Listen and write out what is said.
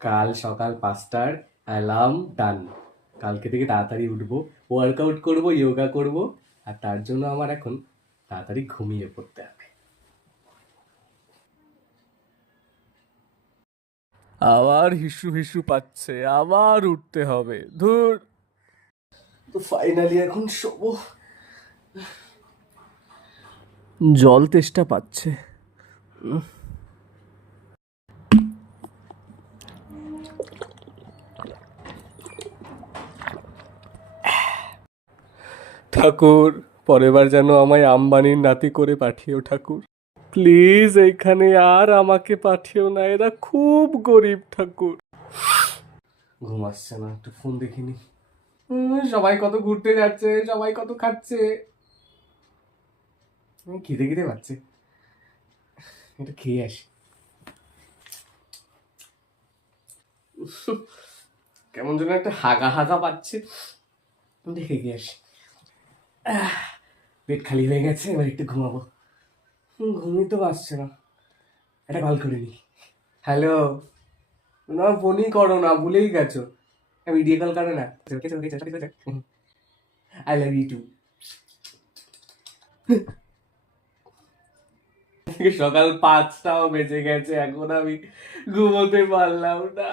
কাল সকাল 5টার অ্যালার্ম ডান। কালকে থেকে তাড়াতাড়ি উঠবো, ওয়ার্কআউট করবো, যোগা করবো, আর তার জন্য আমার এখন তাড়াতাড়ি ঘুমিয়ে পড়তে হবে। আবার হিসু হিসু পাচ্ছে, আবার উঠতে হবে, ধুর। তো ফাইনালি এখন শোবো। জল তেষ্টা পাচ্ছে। ঠাকুর, পরের বার যেন আমায় আম্বানির নাতি করে পাঠিও ঠাকুর। প্লিজ এইখানে আর আমাকে পাঠিও না, এরা খুব গরিব ঠাকুর। ঘুম আসছে না, একটু ফোন দেখিনি। সবাই কত ঘুরতে যাচ্ছে, সবাই কত খাচ্ছে, খিদে খিদে পাচ্ছে, এটা খেয়ে আসি। কেমন যেন একটা হাগা হাগা পাচ্ছে, দেখে গিয়ে আসি। পেট খালি হয়ে গেছে, এবার একটু ঘুমাবো। ঘুমিয়ে তো আসছে না, একটা কল করে নি। হ্যালো। না ফোনই করো না, ভুলেই গেছো। ভিডিও কল করো না। I love you too. সকাল 5টাও বেজে গেছে, এখন আমি ঘুমোতে পারলাম না।